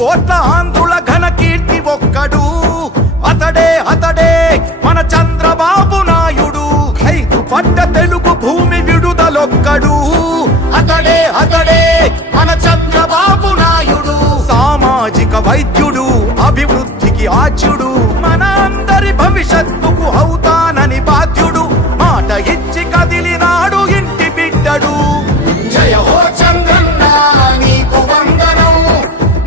కోట్ల ఆంధ్రుల ఘన కీర్తి ఒక్కడు, అతడే అతడే మన చంద్రబాబు నాయుడు. ఖైదు పడ్డ తెలుగు భూమి విడుదలొక్కడు, అతడే అతడే మన చంద్రబాబు నాయుడు. సామాజిక వైద్యుడు, అభివృద్ధికి ఆచ్యుడు, మన అందరి భవిష్యత్తుకు అవుతానని బాధ్యుడు. మాట ఇచ్చి కదిలినాడు ఇంటి బిడ్డడు. జయ హో చంద్రన్న నీకు వందనం,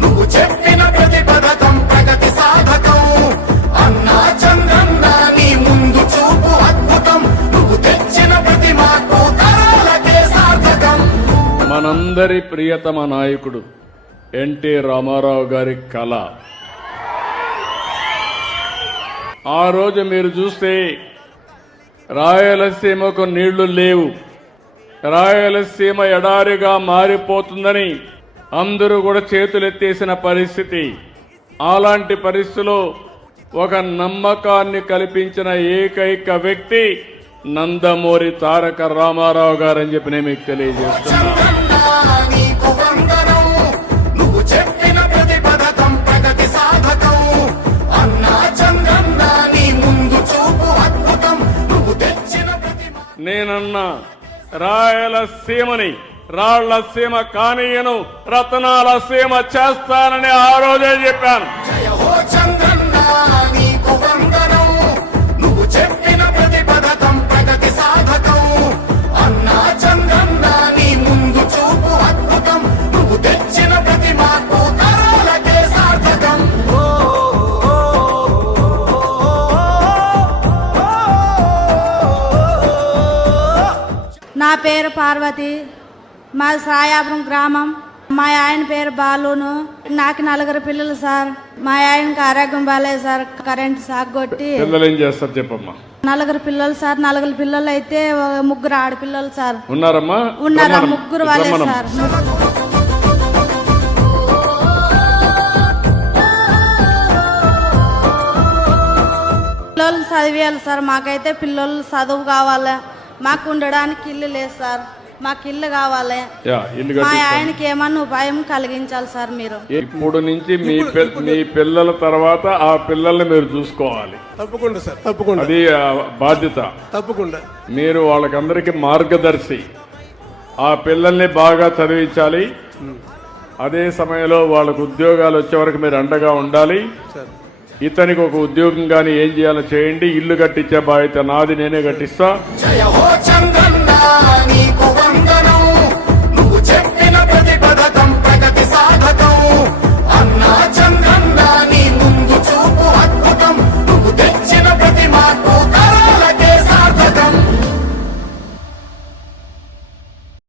నువ్వు చెప్పిన ప్రతి పథకం ప్రగతి సాధకం. అన్నా చంద్రన్న నీ ముందు చూపు అద్భుతం, నువ్వు తెచ్చిన ప్రతి మార్పు తరాలకే సార్థకం. మనందరి ప్రియతమ నాయకుడు ఎన్టీ రామారావు గారి కళ. ఆ రోజు మీరు చూస్తే రాయలసీమకు నీళ్లు లేవు, రాయలసీమ ఎడారిగా మారిపోతుందని అందరూ కూడా చేతులెత్తేసిన పరిస్థితి. అలాంటి పరిస్థితిలో ఒక నమ్మకాన్ని కల్పించిన ఏకైక వ్యక్తి నందమూరి తారక రామారావు గారని చెప్పి నేను మీకు తెలియజేస్తున్నాను. నేనన్నా రాయలసీమని రాళ్లసీమ కానీయను, రతనాల సీమ చేస్తానని ఆ రోజే చెప్పాను. నా పేరు పార్వతి, మాది సాయాపురం గ్రామం. మా ఆయన పేరు బాలును. నాకు 4 పిల్లలు సార్. మా ఆయనకి ఆరోగ్యం బాగాలేదు సార్, కరెంట్ షాక్ కొట్టి. పిల్లలు ఏం చేస్తారు చెప్పమ్మా? 4 పిల్లలు సార్. 4 పిల్లలు అయితే 3 ఆడపిల్లలు సార్. ఉన్నారమ్మా? ఉన్నారా? 3 వాళ్ళే సార్. పిల్లలు చదివేయాలి సార్. మాకైతే పిల్లలు చదువు కావాలి. మాకు ఉండడానికి ఇల్లు లేదు సార్. మాకు ఇల్లు కావాలి. మా ఆయనకి ఏమన్నా ఉపాయం కలిగించాలి సార్ మీరు. ఇప్పుడు నుంచి మీ పిల్లల తర్వాత ఆ పిల్లల్ని మీరు చూసుకోవాలి. తప్పకుండా సార్, తప్పకుండా. అది బాధ్యత. తప్పకుండా మీరు వాళ్ళకందరికీ మార్గదర్శి. ఆ పిల్లల్ని బాగా చదివించాలి. అదే సమయంలో వాళ్ళకు ఉద్యోగాలు వచ్చే వరకు మీరు అండగా ఉండాలి. ఇతనికి ఒక ఉద్యోగం గానీ ఏం చేయాలో చేయండి. ఇల్లు కట్టించే బాధ్యత నాది, నేనే కట్టిస్తా.